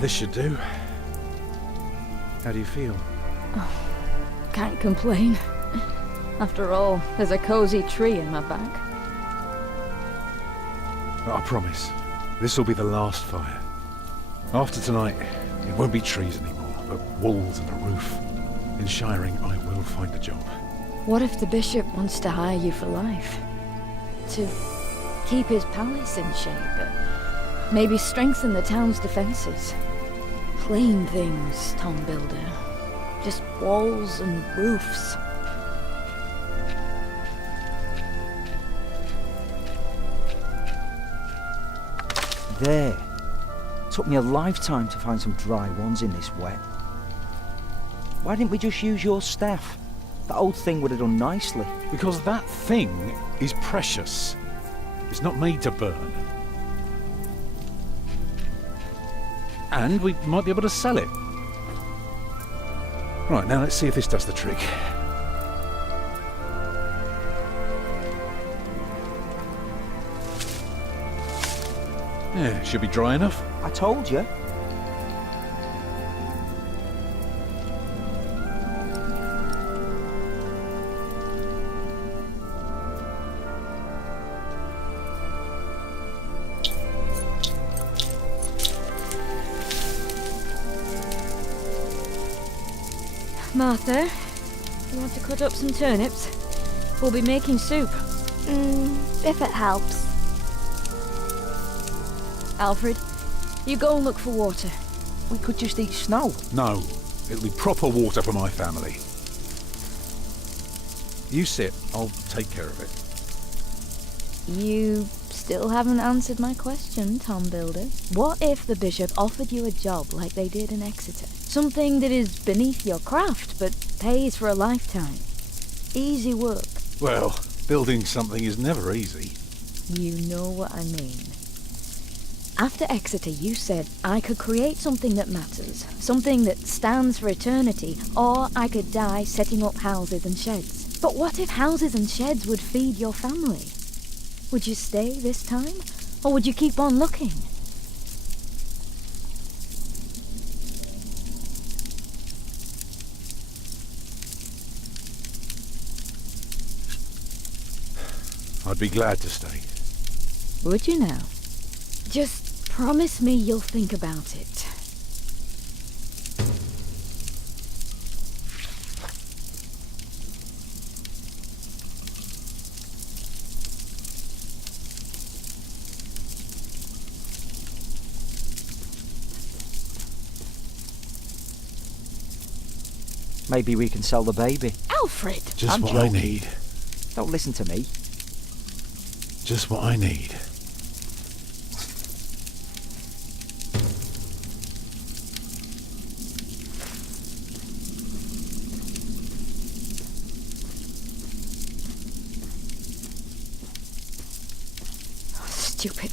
This should do. How do you feel? Can't complain. After all, there's a cozy tree in my back. I promise, this will be the last fire. After tonight, it won't be trees anymore, but walls and a roof. In Shiring, I will find a job. What if the bishop wants to hire you for life? To keep his palace in shape? Maybe strengthen the town's defenses? Plain things, Tom Builder. Just walls and roofs. There. Took me a lifetime to find some dry ones in this wet. Why didn't we just use your staff? That old thing would have done nicely. Because that thing is precious. It's not made to burn. And we might be able to sell it. Right, now let's see if this does the trick. Yeah, it should be dry enough. I told you. Martha, you want to cut up some turnips? We'll be making soup. If it helps. Alfred, you go and look for water. We could just eat snow. No, it'll be proper water for my family. You sit, I'll take care of it. You still haven't answered my question, Tom Builder. What if the bishop offered you a job like they did in Exeter? Something that is beneath your craft, but pays for a lifetime. Easy work. Well, building something is never easy. You know what I mean. After Exeter, you said I could create something that matters, something that stands for eternity, or I could die setting up houses and sheds. But what if houses and sheds would feed your family? Would you stay this time, or would you keep on looking? I'd be glad to stay. Would you now? Just promise me you'll think about it. Maybe we can sell the baby. Alfred! Just I'm what I joking. need. Don't listen to me. Just what I need. Stupid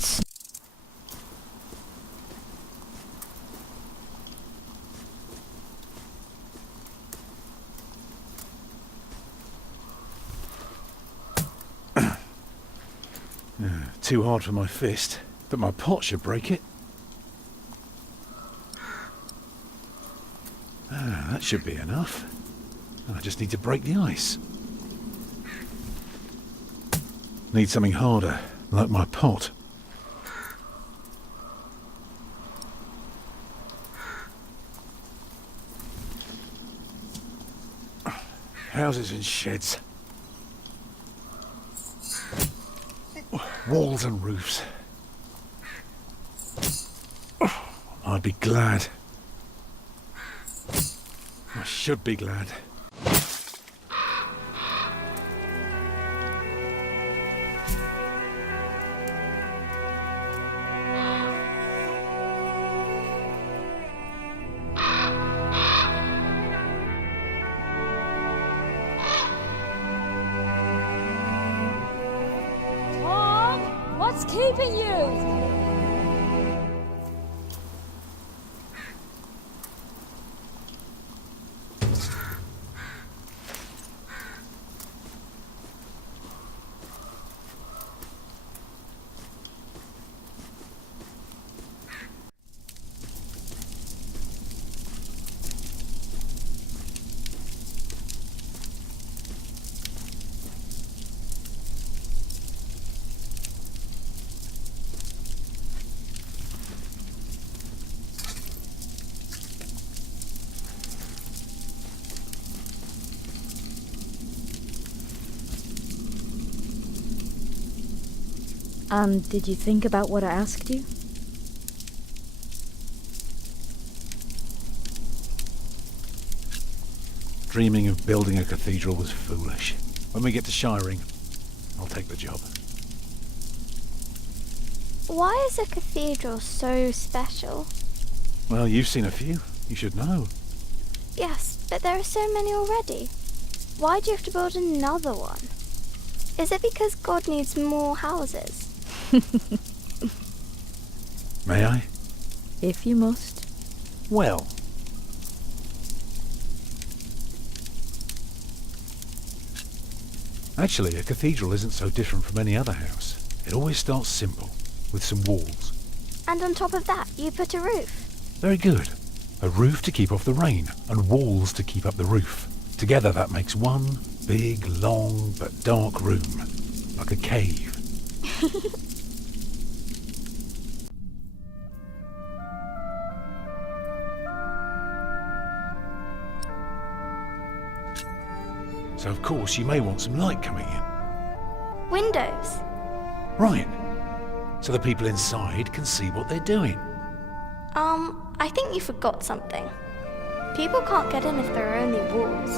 Too hard for my fist, but my pot should break it. That should be enough. I just need to break the ice. Need something harder, like my pot. Houses and sheds. Walls and roofs. I'd be glad. I should be glad. What's keeping you? And did you think about what I asked you? Dreaming of building a cathedral was foolish. When we get to Shiring, I'll take the job. Why is a cathedral so special? Well, you've seen a few. You should know. Yes, but there are so many already. Why do you have to build another one? Is it because God needs more houses? May I? If you must. Well. Actually, a cathedral isn't so different from any other house. It always starts simple, with some walls. And on top of that, you put a roof. Very good. A roof to keep off the rain, and walls to keep up the roof. Together that makes one big, long, but dark room. Like a cave. So of course you may want some light coming in. Windows. Right. So the people inside can see what they're doing. I think you forgot something. People can't get in if there are only walls.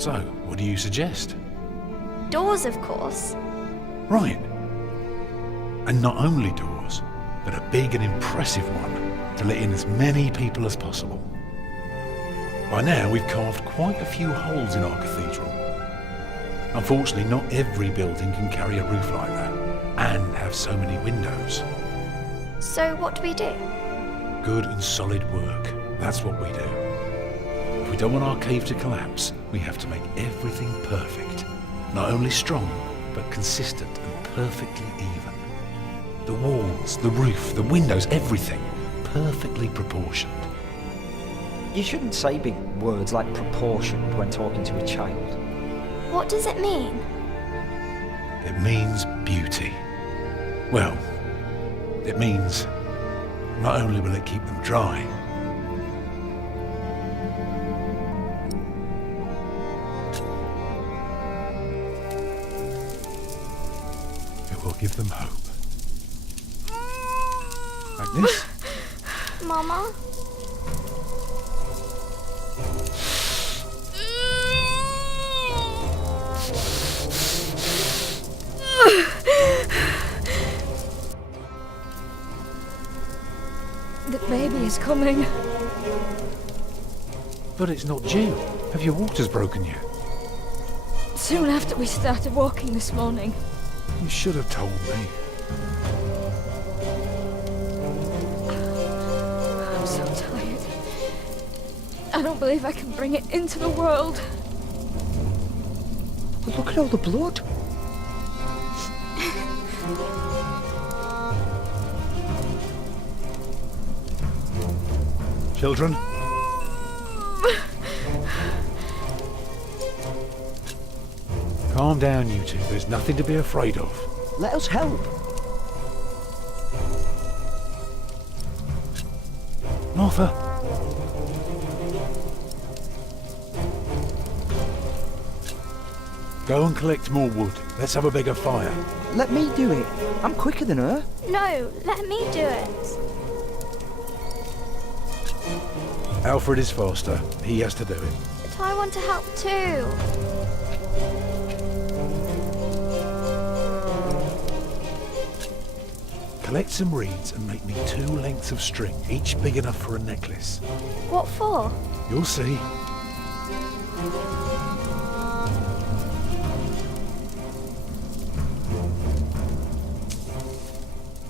So, what do you suggest? Doors, of course. Right. And not only doors, but a big and impressive one to let in as many people as possible. By now we've carved quite a few holes in our cathedral. Unfortunately, not every building can carry a roof like that, and have so many windows. So what do we do? Good and solid work, that's what we do. If we don't want our cave to collapse, we have to make everything perfect. Not only strong, but consistent and perfectly even. The walls, the roof, the windows, everything perfectly proportioned. You shouldn't say big words like proportioned when talking to a child. What does it mean? It means beauty. Well, it means not only will it keep them dry, it will give them hope. Agnes? Mama? The baby is coming. But it's not due. Have your waters broken yet? Soon after we started walking this morning. You should have told me. I'm so tired. I don't believe I can bring it into the world. But look at all the blood. Children? Calm down, you two. There's nothing to be afraid of. Let us help. Martha? Go and collect more wood. Let's have a bigger fire. Let me do it. I'm quicker than her. No, let me do it. Alfred is faster. He has to do it. But I want to help too. Collect some reeds and make me 2 lengths of string, each big enough for a necklace. What for? You'll see.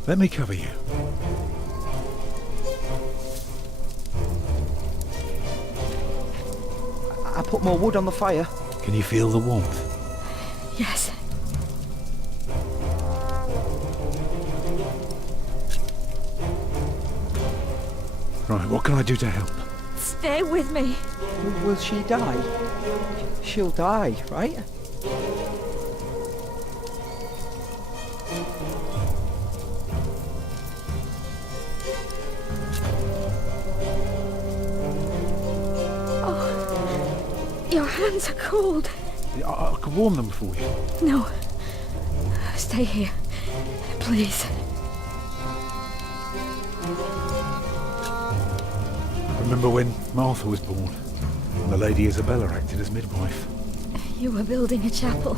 Let me cover you. I put more wood on the fire. Can you feel the warmth? Yes. Right, what can I do to help? Stay with me. Will she die? She'll die, right? Your hands are cold. I could warm them for you. No. Stay here. Please. Remember when Martha was born? And the Lady Isabella acted as midwife. You were building a chapel.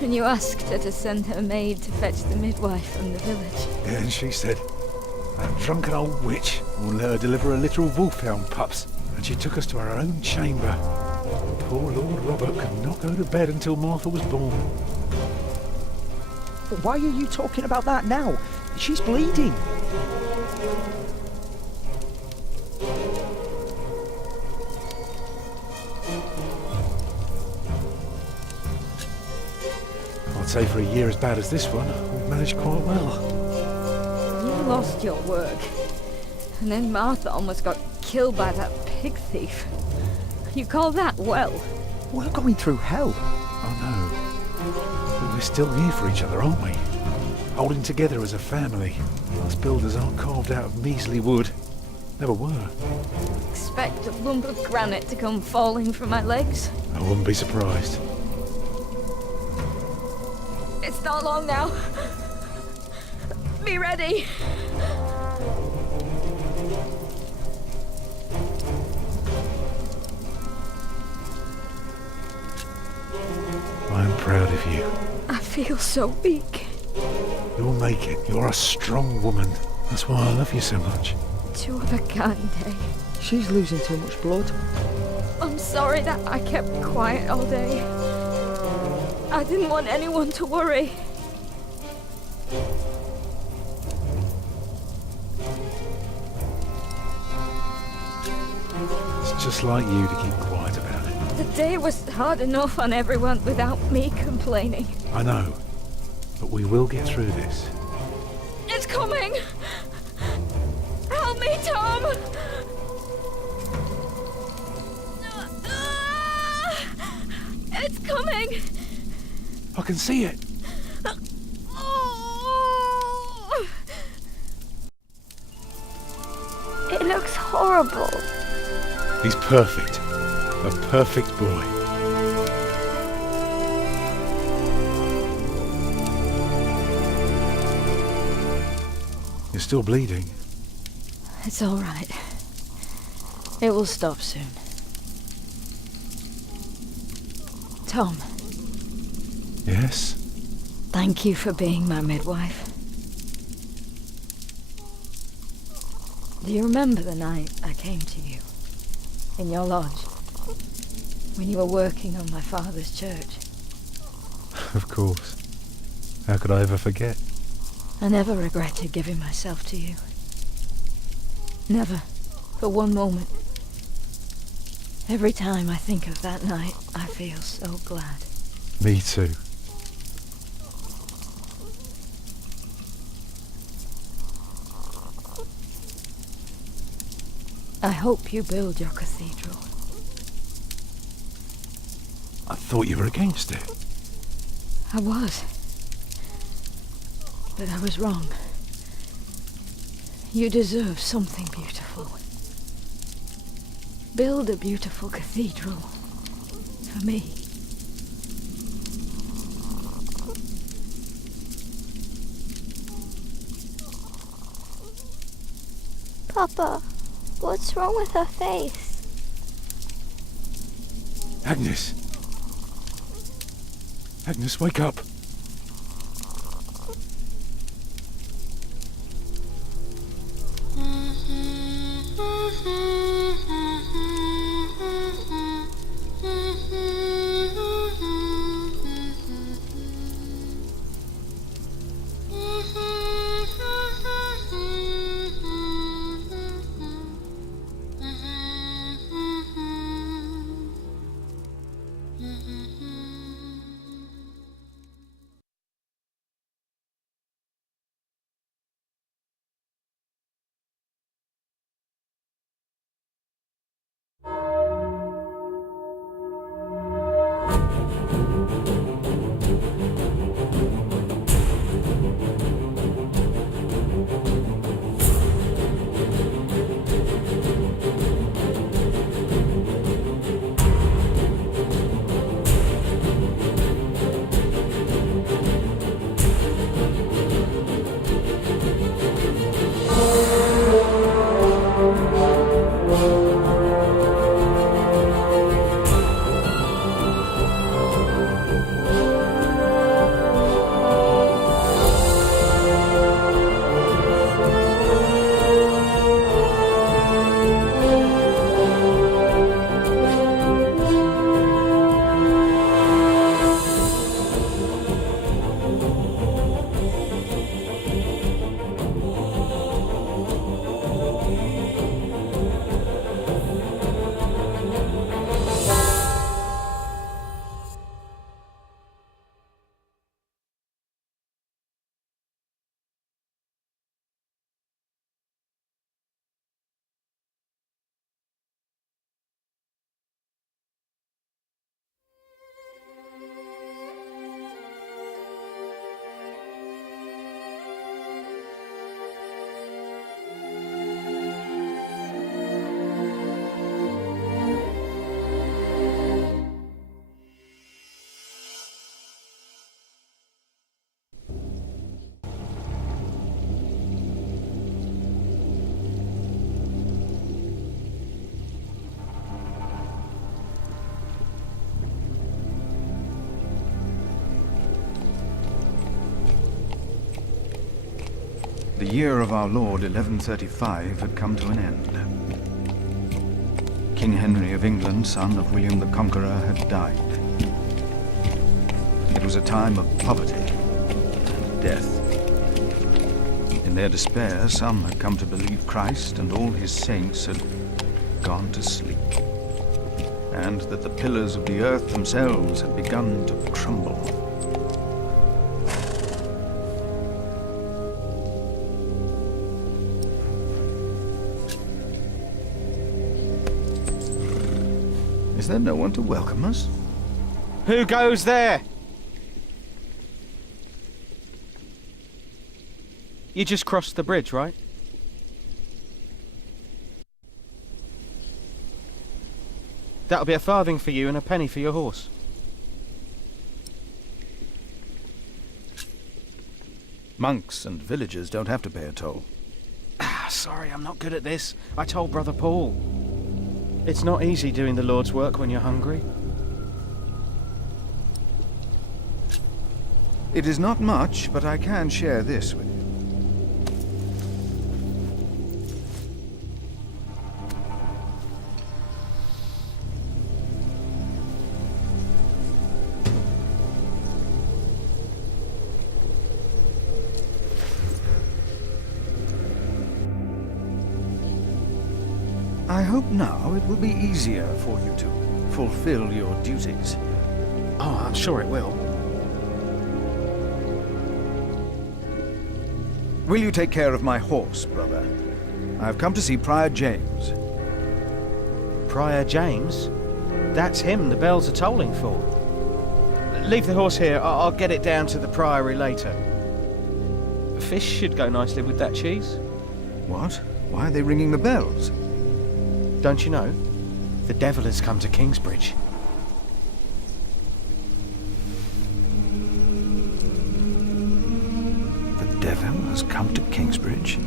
And you asked her to send her maid to fetch the midwife from the village. Yeah, and she said, that drunken old witch won't let her deliver a literal wolfhound pups. And she took us to our own chamber. Poor Lord Robert could not go to bed until Martha was born. But why are you talking about that now? She's bleeding. I'd say for a year as bad as this one, we've managed quite well. You lost your work. And then Martha almost got killed by that pig thief. You call that well? We're going through hell. Oh no. But we're still here for each other, aren't we? Holding together as a family. Us builders aren't carved out of measly wood. Never were. Expect a lump of granite to come falling from my legs? I wouldn't be surprised. It's not long now. Be ready. I'm proud of you. I feel so weak. You'll make it. You're a strong woman. That's why I love you so much. Two of a kind, eh? She's losing too much blood. I'm sorry that I kept quiet all day. I didn't want anyone to worry. It's just like you to keep quiet about it. The day was hard enough on everyone without me complaining. I know. But we will get through this. It's coming! Help me, Tom! It's coming! I can see it. It looks horrible. He's perfect. A perfect boy. You're still bleeding. It's all right. It will stop soon. Tom, Yes? thank you for being my midwife. Do you remember the night I came to you? In your lodge? When you were working on my father's church? Of course. How could I ever forget? I never regretted giving myself to you. Never. For one moment. Every time I think of that night, I feel so glad. Me too. I hope you build your cathedral. I thought you were against it. I was. But I was wrong. You deserve something beautiful. Build a beautiful cathedral. For me. Papa, what's wrong with her face? Agnes! Agnes, wake up! year of our Lord 1135 had come to an end. King Henry of England, son of William the Conqueror, had died. It was a time of poverty and death. In their despair, some had come to believe Christ and all his saints had gone to sleep, and that the pillars of the earth themselves had begun to crumble. Is there no one to welcome us? Who goes there? You just crossed the bridge, right? That'll be a farthing for you and a penny for your horse. Monks and villagers don't have to pay a toll. Sorry, I'm not good at this. I told Brother Paul. It's not easy doing the Lord's work when you're hungry. It is not much, but I can share this with you. I hope now it will be easier for you to fulfill your duties. Oh, I'm sure it will. Will you take care of my horse, brother? I've come to see Prior James. Prior James? That's him the bells are tolling for. Leave the horse here. I'll get it down to the priory later. Fish should go nicely with that cheese. What? Why are they ringing the bells? Don't you know? The devil has come to Kingsbridge. The devil has come to Kingsbridge?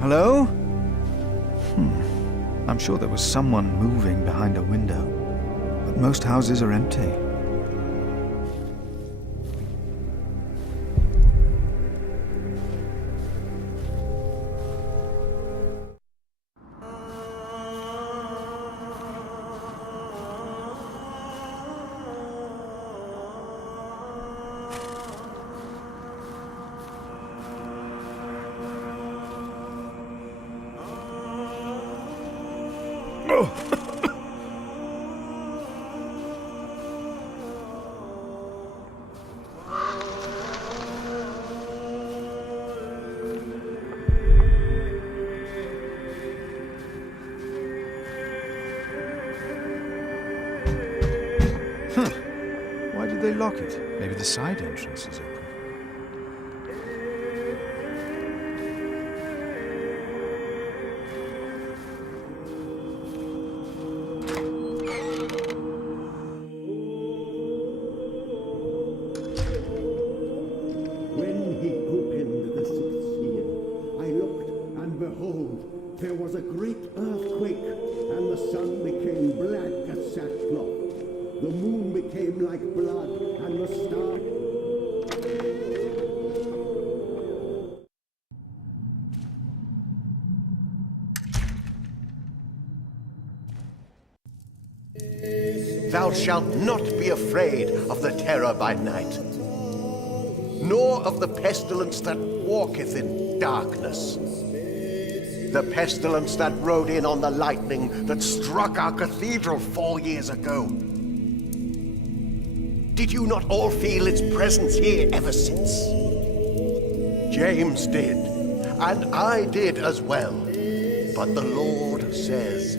Hello? I'm sure there was someone moving behind a window, but most houses are empty. Why did they lock it? Maybe the side entrance is open. When he opened the sixth seal, I looked, and behold, there was a great earthquake, and the sun became black as sackcloth. The moon became like blood, and the stars... Thou shalt not be afraid of the terror by night, nor of the pestilence that walketh in darkness. The pestilence that rode in on the lightning that struck our cathedral 4 years ago. Did you not all feel its presence here ever since? James did, and I did as well. But the Lord says,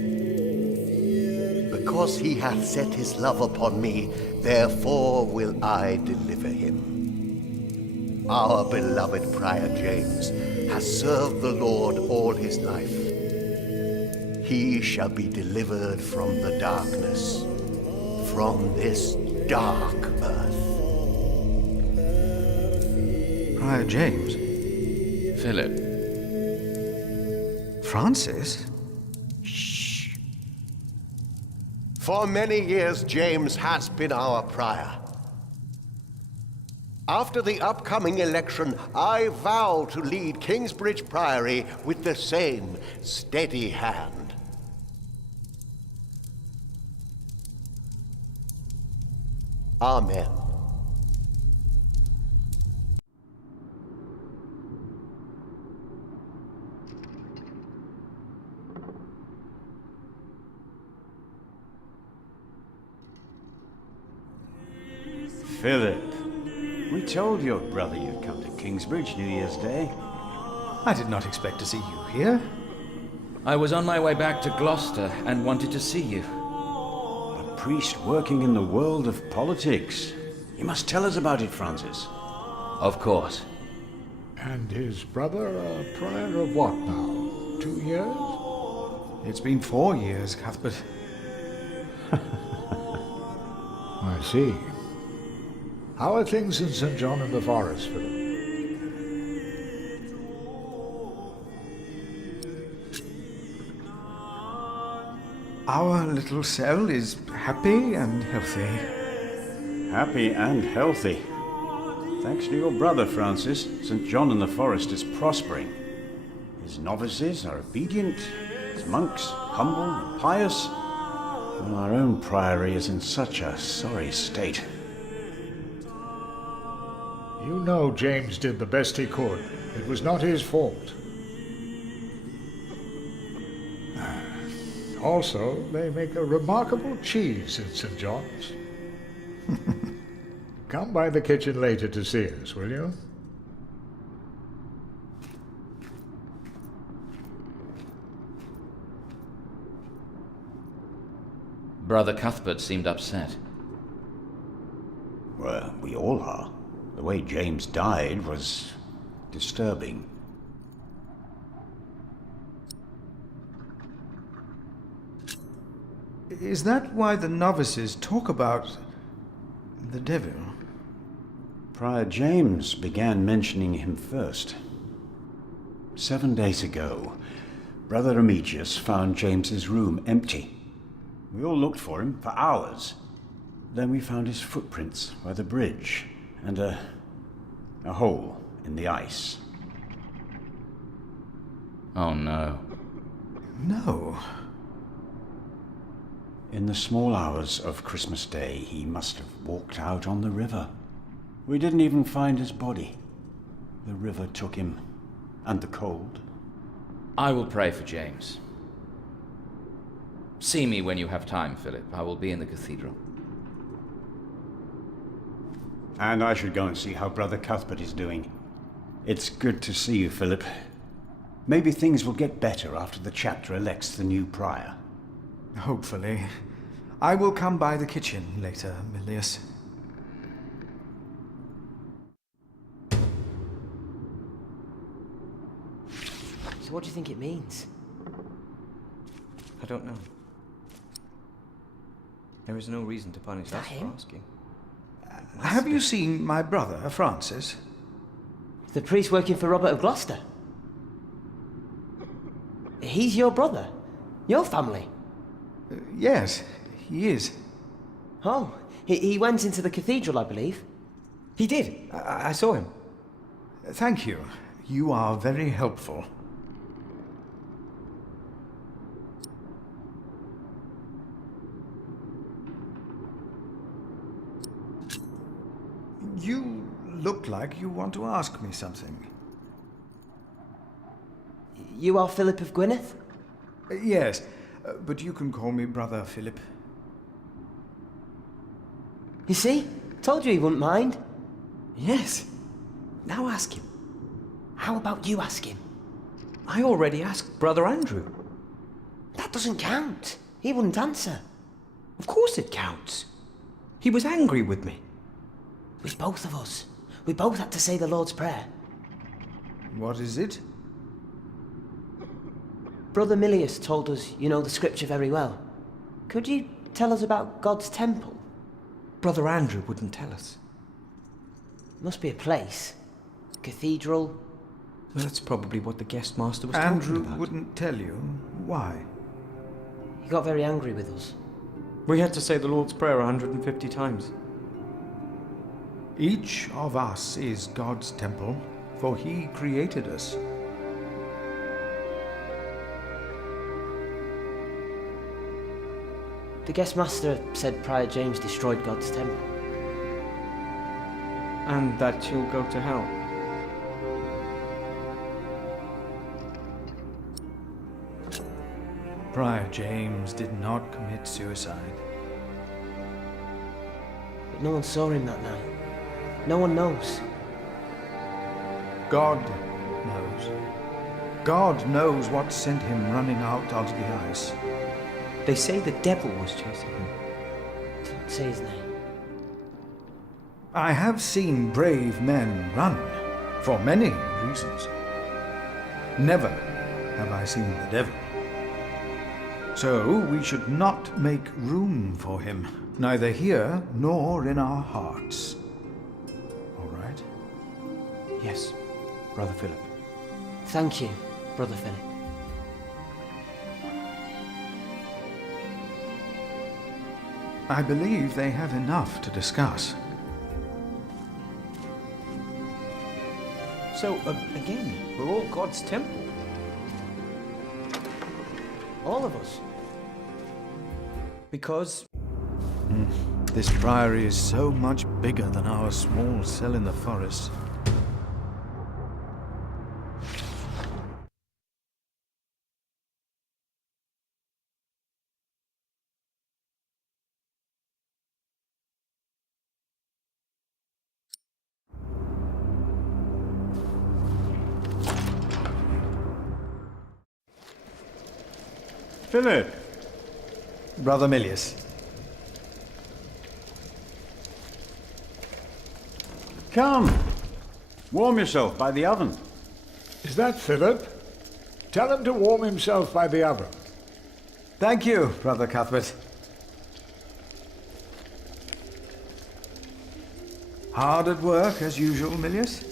because he hath set his love upon me, therefore will I deliver him. Our beloved Prior James has served the Lord all his life. He shall be delivered from the darkness, from this dark earth. Prior James? Philip. Francis? For many years, James has been our prior. After the upcoming election, I vow to lead Kingsbridge Priory with the same steady hand. Amen. Philip, we told your brother you'd come to Kingsbridge New Year's Day. I did not expect to see you here. I was on my way back to Gloucester and wanted to see you. A priest working in the world of politics. You must tell us about it, Francis. Of course. And his brother a prior of what now? 2 years? It's been 4 years, Cuthbert. I see. How are things in St. John in the Forest, Philip? Our little cell is happy and healthy. Happy and healthy. Thanks to your brother, Francis, St. John in the Forest is prospering. His novices are obedient, his monks humble and pious, while our own priory is in such a sorry state. You know James did the best he could. It was not his fault. Also, they make a remarkable cheese in St. John's. Come by the kitchen later to see us, will you? Brother Cuthbert seemed upset. Well, we all are. The way James died was disturbing. Is that why the novices talk about the devil? Prior James began mentioning him first. 7 days ago, Brother Remigius found James's room empty. We all looked for him for hours. Then we found his footprints by the bridge and a hole in the ice. Oh no. No. In the small hours of Christmas Day, he must have walked out on the river. We didn't even find his body. The river took him, and the cold. I will pray for James. See me when you have time, Philip. I will be in the cathedral. And I should go and see how Brother Cuthbert is doing. It's good to see you, Philip. Maybe things will get better after the chapter elects the new prior. Hopefully. I will come by the kitchen later, Milius. So what do you think it means? I don't know. There is no reason to punish us for asking. Have you seen my brother, Francis? The priest working for Robert of Gloucester. He's your brother? Your family? Yes, he is. Oh, he went into the cathedral, I believe. He did. I saw him. Thank you. You are very helpful. You look like you want to ask me something. You are Philip of Gwynedd? Yes, but you can call me Brother Philip. You see? Told you he wouldn't mind. Yes. Now ask him. How about you ask him? I already asked Brother Andrew. That doesn't count. He wouldn't answer. Of course it counts. He was angry with me. It was both of us. We both had to say the Lord's Prayer. What is it? Brother Milius told us you know the scripture very well. Could you tell us about God's temple? Brother Andrew wouldn't tell us. Must be a place. Cathedral. Well, that's probably what the guest master was Andrew talking about. wouldn't tell you. Why? He got very angry with us. We had to say the Lord's Prayer 150 times. Each of us is God's temple, for he created us. The guest master said Prior James destroyed God's temple. And that you'll go to hell. Prior James did not commit suicide. But no one saw him that night. No one knows. God knows. God knows what sent him running out of the ice. They say the devil was chasing him. Don't say his name. I have seen brave men run, for many reasons. Never have I seen the devil. So we should not make room for him, neither here nor in our hearts. All right? Yes, Brother Philip. Thank you, Brother Philip. I believe they have enough to discuss. So, again, we're all God's temple. All of us. Because This priory is so much bigger than our small cell in the forest. Philip! Brother Milius. Come! Warm yourself by the oven. Is that Philip? Tell him to warm himself by the oven. Thank you, Brother Cuthbert. Hard at work, as usual, Milius?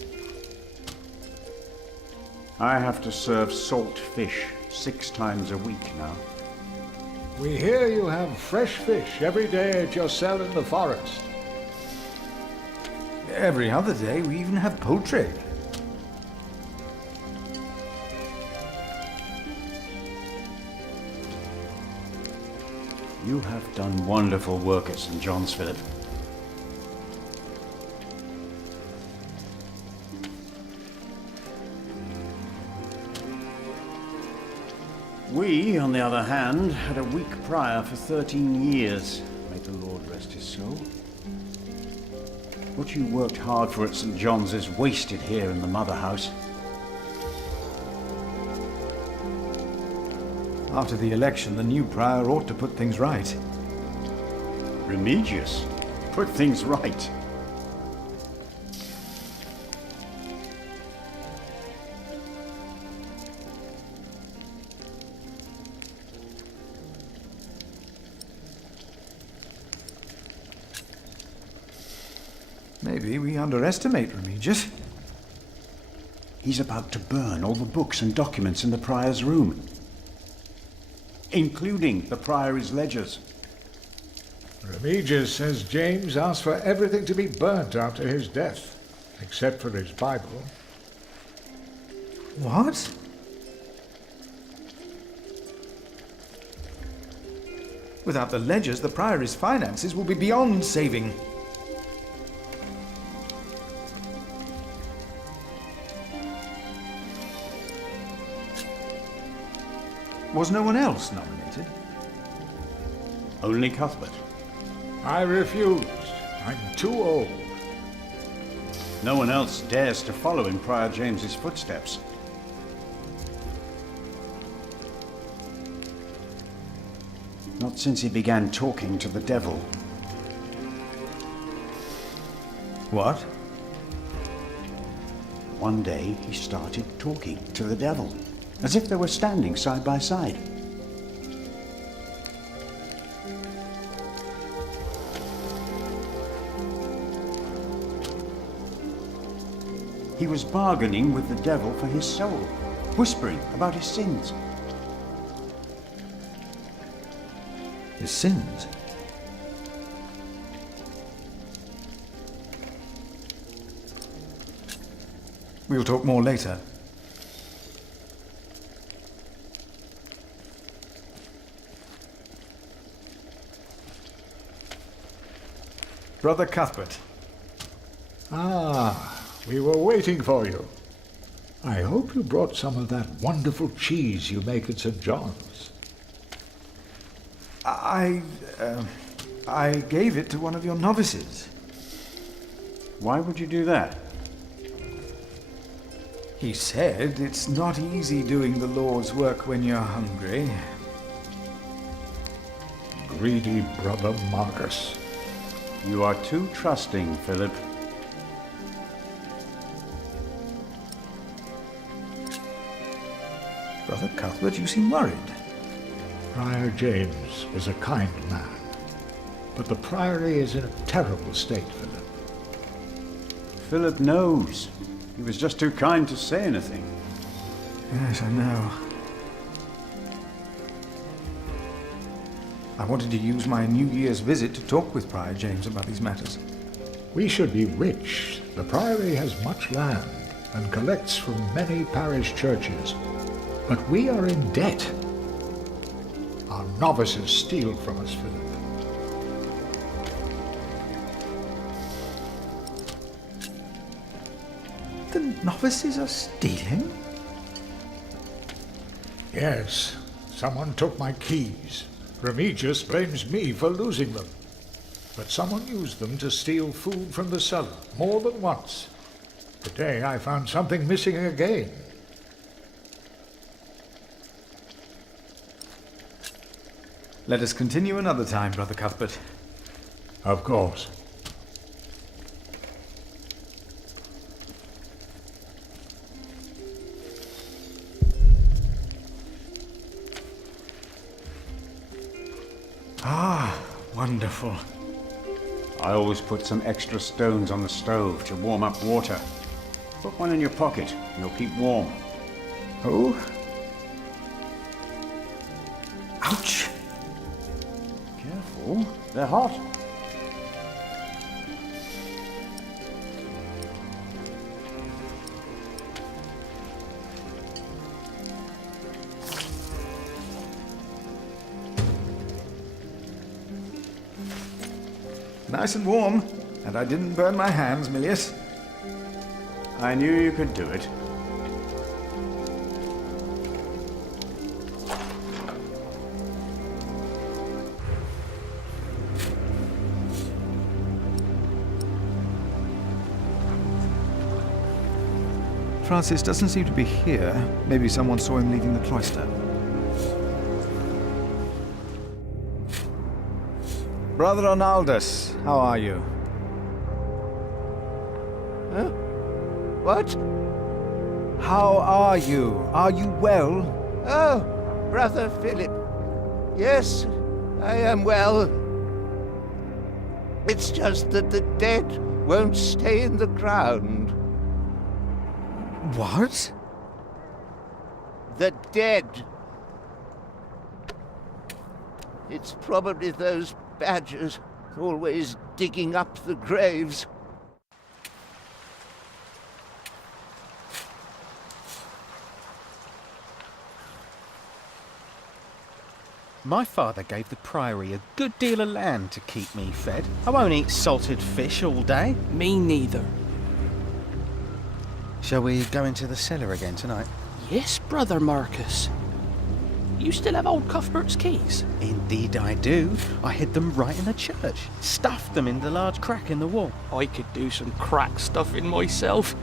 I have to serve salt fish 6 times a week now. We hear you have fresh fish every day at your cell in the forest. Every other day, we even have poultry. You have done wonderful work at St. John's, Philip. We, on the other hand, had a weak prior for 13 years. May the Lord rest his soul. What you worked hard for at St. John's is wasted here in the mother house. After the election, the new prior ought to put things right. Remigius, put things right. Maybe we underestimate Remigius. He's about to burn all the books and documents in the prior's room, including the priory's ledgers. Remigius says James asked for everything to be burnt after his death, except for his Bible. What? Without the ledgers, the priory's finances will be beyond saving. Was no one else nominated? Only Cuthbert. I refused. I'm too old. No one else dares to follow in Prior James's footsteps. Not since he began talking to the devil. What? One day he started talking to the devil, as if they were standing side by side. He was bargaining with the devil for his soul, whispering about his sins. His sins? We'll talk more later. Brother Cuthbert. Ah, we were waiting for you. I hope you brought some of that wonderful cheese you make at St. John's. I gave it to one of your novices. Why would you do that? He said it's not easy doing the Lord's work when you're hungry. Greedy brother Marcus. You are too trusting, Philip. Brother Cuthbert, you seem worried. Prior James was a kind man, but the priory is in a terrible state, Philip. Philip knows. He was just too kind to say anything. Yes, I know. I wanted to use my New Year's visit to talk with Prior James about these matters. We should be rich. The priory has much land and collects from many parish churches. But we are in debt. Our novices steal from us, Philip. The novices are stealing? Yes, someone took my keys. Remigius blames me for losing them. But someone used them to steal food from the cellar, more than once. Today I found something missing again. Let us continue another time, Brother Cuthbert. Of course. Ah, wonderful. I always put some extra stones on the stove to warm up water. Put one in your pocket, and you'll keep warm. Oh? Ouch! Careful, they're hot. Nice and warm, and I didn't burn my hands, Milius. I knew you could do it. Francis doesn't seem to be here. Maybe someone saw him leaving the cloister. Brother Arnaldus, how are you? Huh? What? How are you? Are you well? Oh, Brother Philip. Yes, I am well. It's just that the dead won't stay in the ground. What? The dead. It's probably those badgers always digging up the graves. My father gave the priory a good deal of land to keep me fed. I won't eat salted fish all day. Me neither. Shall we go into the cellar again tonight? Yes, Brother Marcus. You still have old Cuthbert's keys? Indeed I do. I hid them right in the church. Stuffed them in the large crack in the wall. I could do some crack stuffing myself.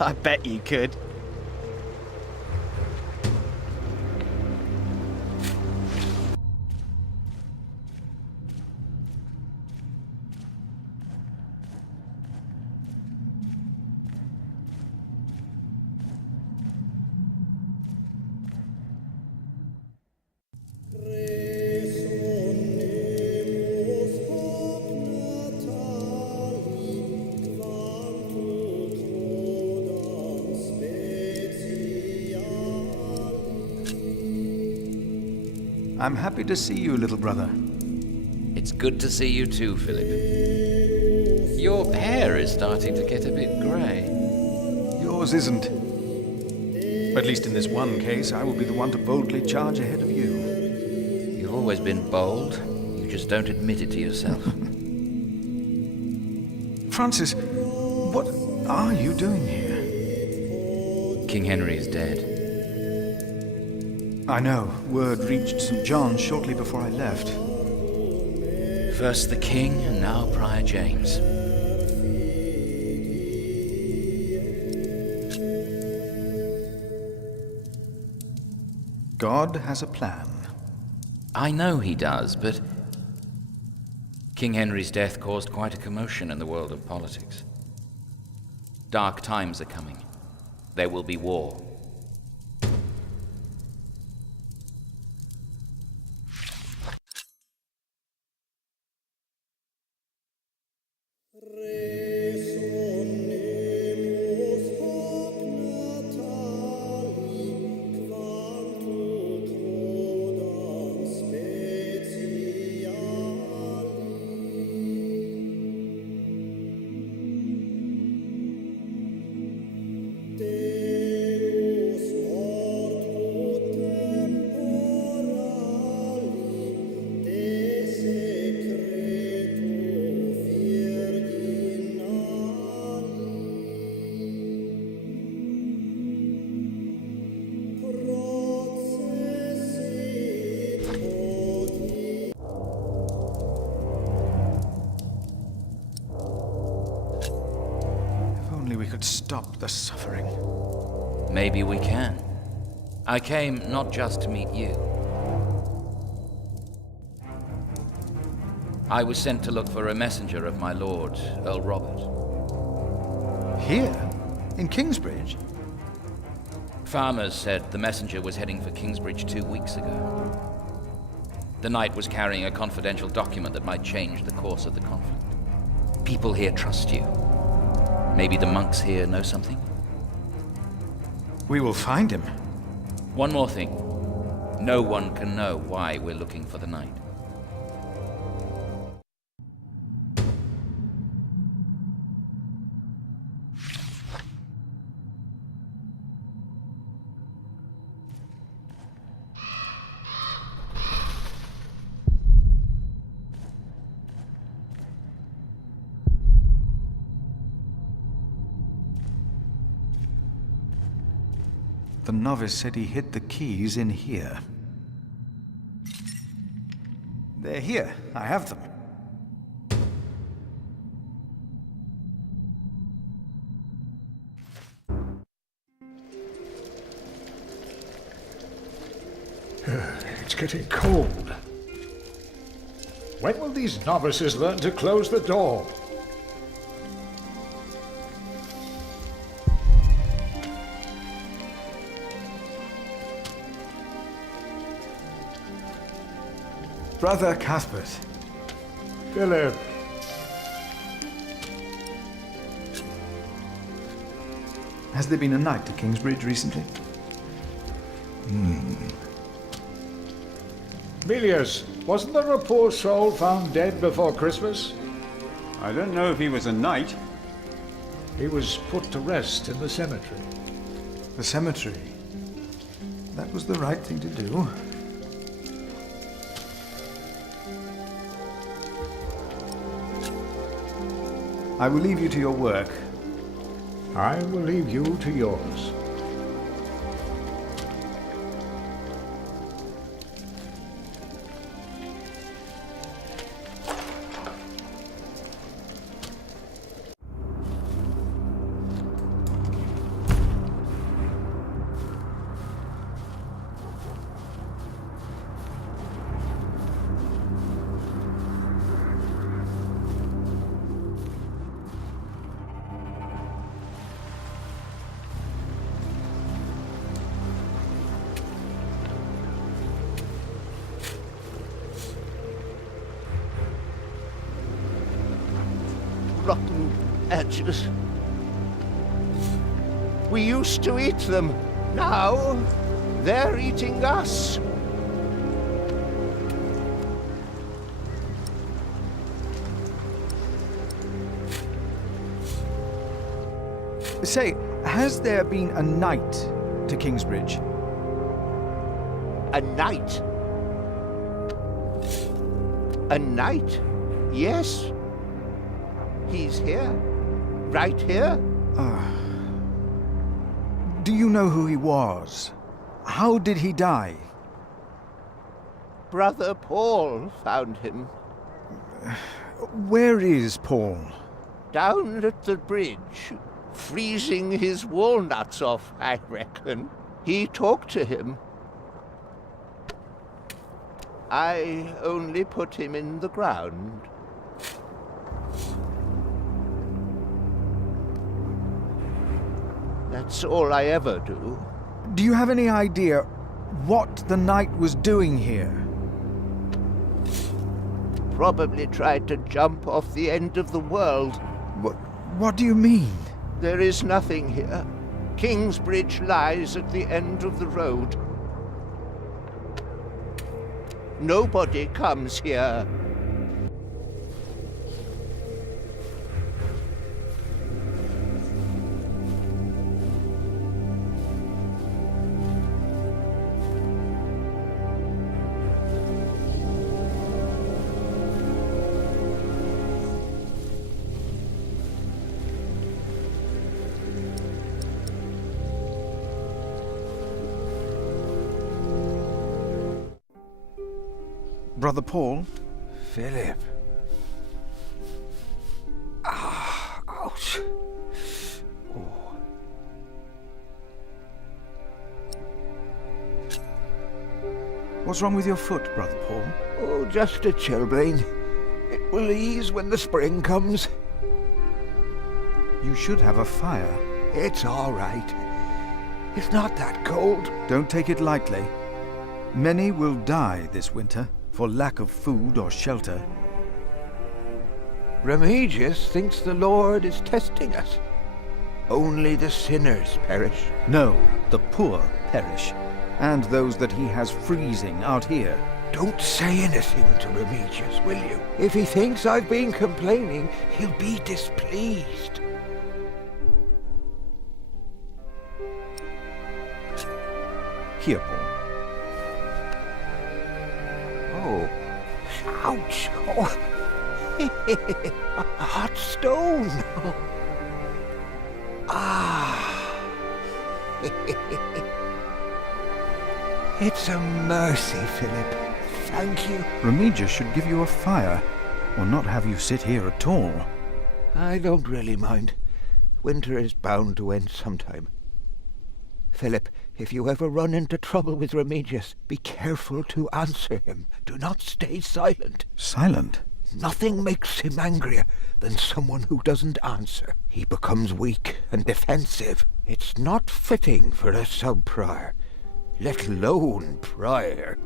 I bet you could. I'm happy to see you, little brother. It's good to see you too, Philip. Your hair is starting to get a bit grey. Yours isn't. At least in this one case, I will be the one to boldly charge ahead of you. You've always been bold. You just don't admit it to yourself. Francis, what are you doing here? King Henry is dead. I know. Word reached St. John's shortly before I left. First the king, and now Prior James. God has a plan. I know he does, but King Henry's death caused quite a commotion in the world of politics. Dark times are coming. There will be war. Stop the suffering. Maybe we can. I came not just to meet you. I was sent to look for a messenger of my lord, Earl Robert. Here? In Kingsbridge? Farmers said the messenger was heading for Kingsbridge 2 weeks ago. The knight was carrying a confidential document that might change the course of the conflict. People here trust you. Maybe the monks here know something? We will find him. One more thing. No one can know why we're looking for the knight. The novice said he hid the keys in here. They're here. I have them. It's getting cold. When will these novices learn to close the door? Brother Cuthbert. Philip. Has there been a knight to Kingsbridge recently? Milius, wasn't there a poor soul found dead before Christmas? I don't know if he was a knight. He was put to rest in the cemetery. The cemetery? That was the right thing to do. I will leave you to your work. I will leave you to yours. edges. We used to eat them. Now, they're eating us. Say, has there been a knight to Kingsbridge? A knight? A knight? Yes. He's here. Right here. Do you know who he was? How did he die? Brother Paul found him. Where is Paul? Down at the bridge, freezing his walnuts off, I reckon. He talked to him. I only put him in the ground. That's all I ever do. Do you have any idea what the knight was doing here? Probably tried to jump off the end of the world. What do you mean? There is nothing here. Kingsbridge lies at the end of the road. Nobody comes here. Brother Paul? Philip. Ouch. Oh. What's wrong with your foot, Brother Paul? Oh, just a chilblain. It will ease when the spring comes. You should have a fire. It's all right. It's not that cold. Don't take it lightly. Many will die this winter for lack of food or shelter. Remigius thinks the Lord is testing us. Only the sinners perish. No, the poor perish, and those that he has freezing out here. Don't say anything to Remigius, will you? If he thinks I've been complaining, he'll be displeased. Here, Paul. Oh, ouch! Oh. A hot stone! Ah! It's a mercy, Philip. Thank you. Remigius should give you a fire, or not have you sit here at all. I don't really mind. Winter is bound to end sometime. Philip, if you ever run into trouble with Remigius, be careful to answer him. Do not stay silent. Silent? Nothing makes him angrier than someone who doesn't answer. He becomes weak and defensive. It's not fitting for a sub-prior, let alone prior.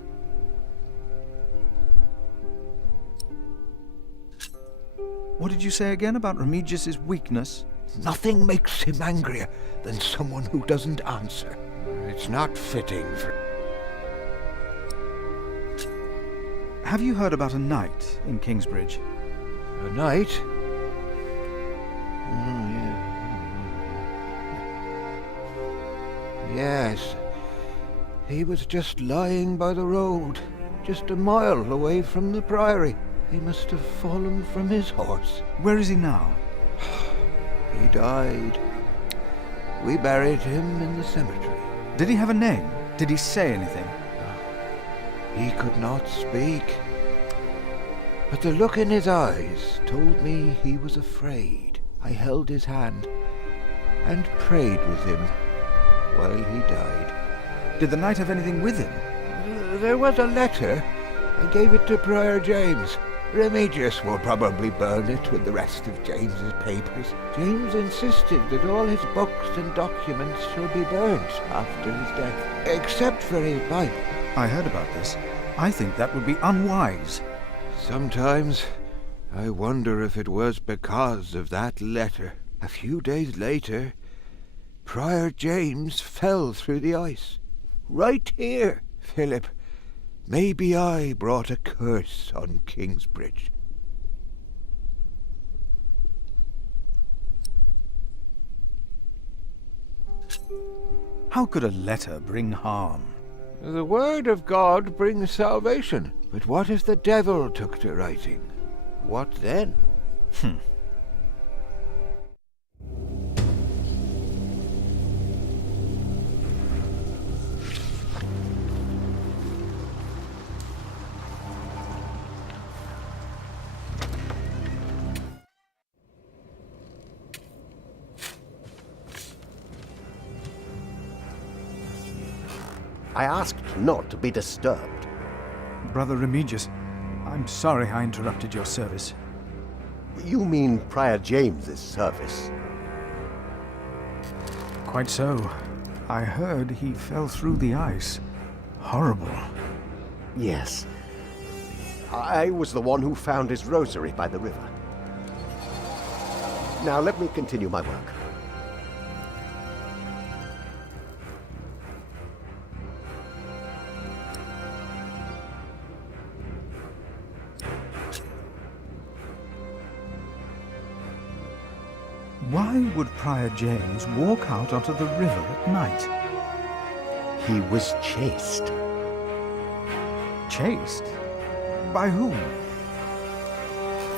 What did you say again about Remigius's weakness? Nothing makes him angrier than someone who doesn't answer. It's not fitting for... Have you heard about a knight in Kingsbridge? A knight? Yes. He was just lying by the road, just a mile away from the priory. He must have fallen from his horse. Where is he now? He died. We buried him in the cemetery. Did he have a name? Did he say anything? He could not speak. But the look in his eyes told me he was afraid. I held his hand and prayed with him while he died. Did the knight have anything with him? There was a letter. I gave it to Prior James. Remigius will probably burn it with the rest of James's papers. James insisted that all his books and documents shall be burnt after his death, except for his Bible. I heard about this. I think that would be unwise. Sometimes I wonder if it was because of that letter. A few days later, Prior James fell through the ice. Right here, Philip. Maybe I brought a curse on Kingsbridge. How could a letter bring harm? The word of God brings salvation. But what if the devil took to writing? What then? I asked not to be disturbed. Brother Remigius, I'm sorry I interrupted your service. You mean Prior James's service? Quite so. I heard he fell through the ice. Horrible. Yes. I was the one who found his rosary by the river. Now let me continue my work. Why would Prior James walk out onto the river at night? He was chased. Chased? By whom?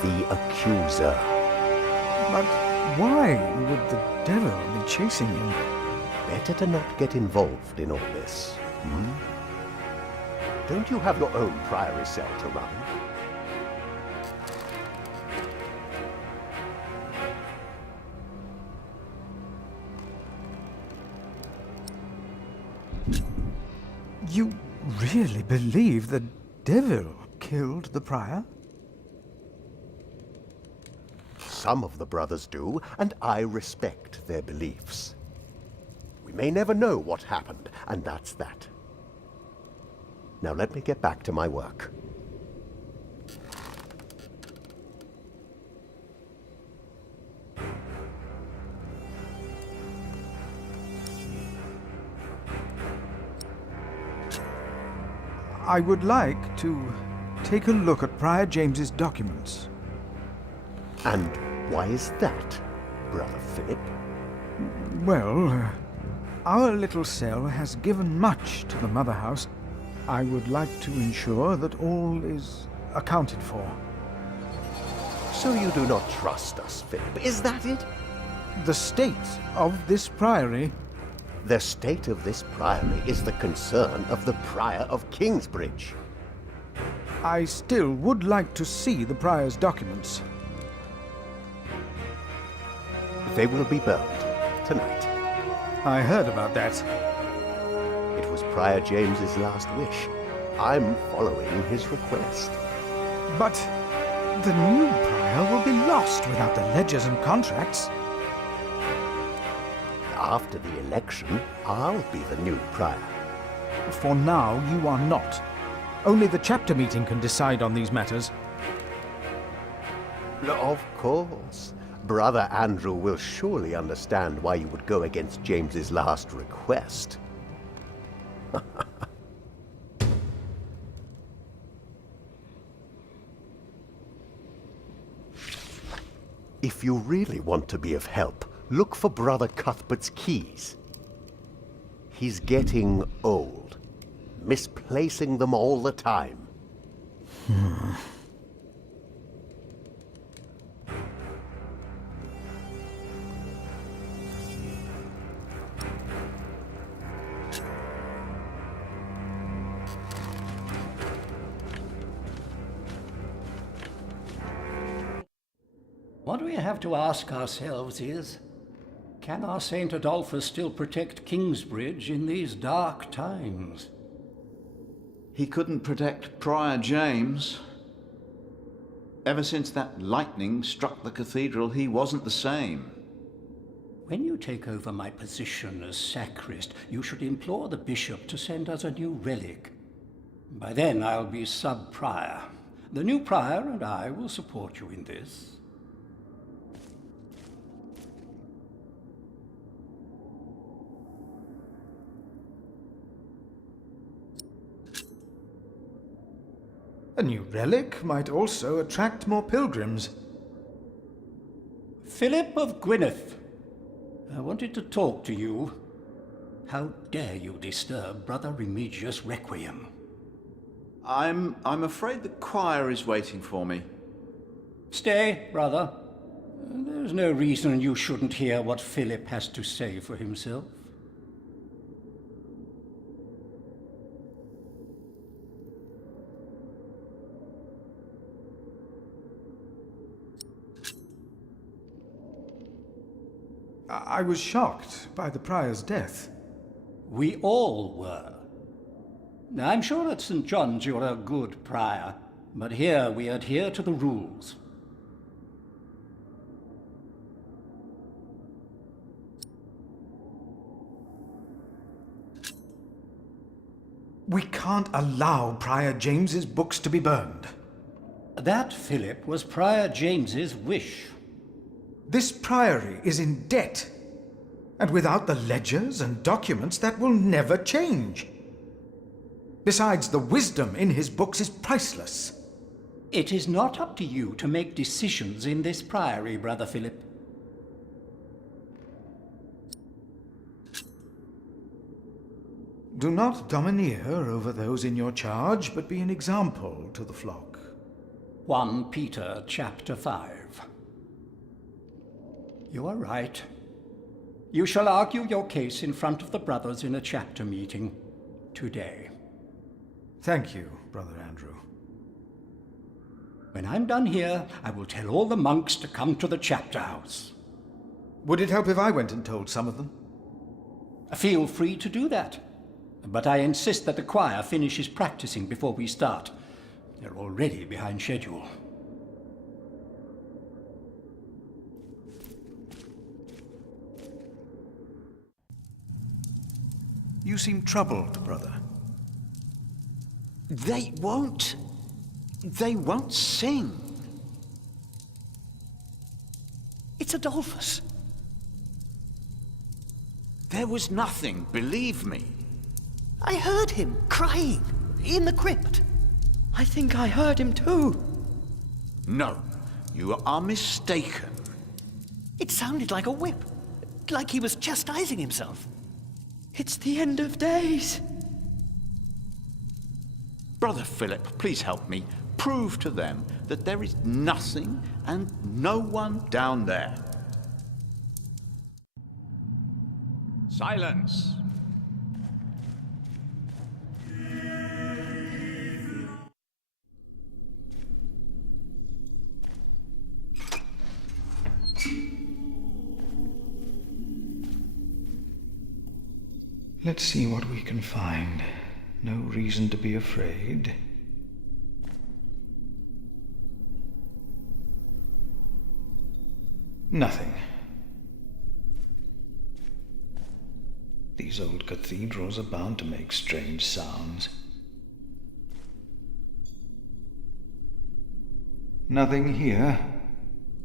The accuser. But why would the devil be chasing him? Better to not get involved in all this. Don't you have your own priory cell to run? You really believe the devil killed the prior? Some of the brothers do, and I respect their beliefs. We may never know what happened, and that's that. Now let me get back to my work. I would like to take a look at Prior James's documents. And why is that, Brother Philip? Well, our little cell has given much to the Mother House. I would like to ensure that all is accounted for. So you do not trust us, Philip, is that it? The state of this priory... The state of this priory is the concern of the Prior of Kingsbridge. I still would like to see the prior's documents. They will be burned tonight. I heard about that. It was Prior James's last wish. I'm following his request. But the new prior will be lost without the ledgers and contracts. After the election, I'll be the new prior. For now, you are not. Only the chapter meeting can decide on these matters. Of course. Brother Andrew will surely understand why you would go against James's last request. If you really want to be of help, look for Brother Cuthbert's keys. He's getting old, misplacing them all the time. What we have to ask ourselves is, can our St. Adolphus still protect Kingsbridge in these dark times? He couldn't protect Prior James. Ever since that lightning struck the cathedral, he wasn't the same. When you take over my position as sacrist, you should implore the bishop to send us a new relic. By then I'll be sub-prior, The new prior and I will support you in this. A new relic might also attract more pilgrims. Philip of Gwynedd, I wanted to talk to you. How dare you disturb Brother Remigius' requiem? I'm afraid the choir is waiting for me. Stay, brother. There's no reason you shouldn't hear what Philip has to say for himself. I was shocked by the prior's death. We all were. I'm sure at St. John's you're a good prior, but here we adhere to the rules. We can't allow Prior James's books to be burned. That, Philip, was Prior James's wish. This priory is in debt, and without the ledgers and documents, that will never change. Besides, the wisdom in his books is priceless. It is not up to you to make decisions in this priory, Brother Philip. Do not domineer over those in your charge, but be an example to the flock. 1 Peter chapter 5. You are right. You shall argue your case in front of the brothers in a chapter meeting today. Thank you, Brother Andrew. When I'm done here, I will tell all the monks to come to the chapter house. Would it help if I went and told some of them? Feel free to do that. But I insist that the choir finishes practicing before we start. They're already behind schedule. You seem troubled, brother. They won't sing. It's Adolphus. There was nothing, believe me. I heard him crying in the crypt. I think I heard him too. No, you are mistaken. It sounded like a whip, like he was chastising himself. It's the end of days. Brother Philip, please help me. Prove to them that there is nothing and no one down there. Silence! Let's see what we can find. No reason to be afraid. Nothing. These old cathedrals are bound to make strange sounds. Nothing here.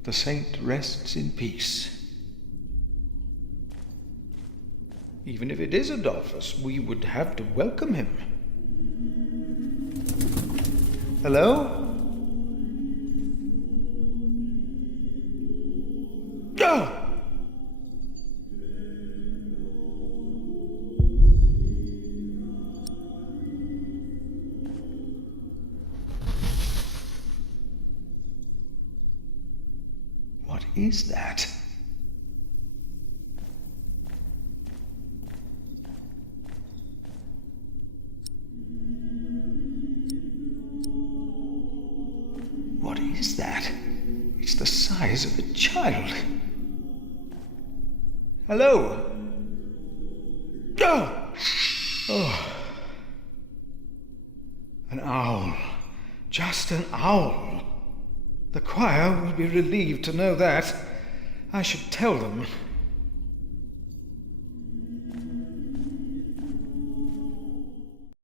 The saint rests in peace. Even if it is Adolphus, we would have to welcome him. Hello? Oh! What is that? What is that? It's the size of a child. Hello? Oh! Oh. An owl. Just an owl. The choir will be relieved to know that. I should tell them.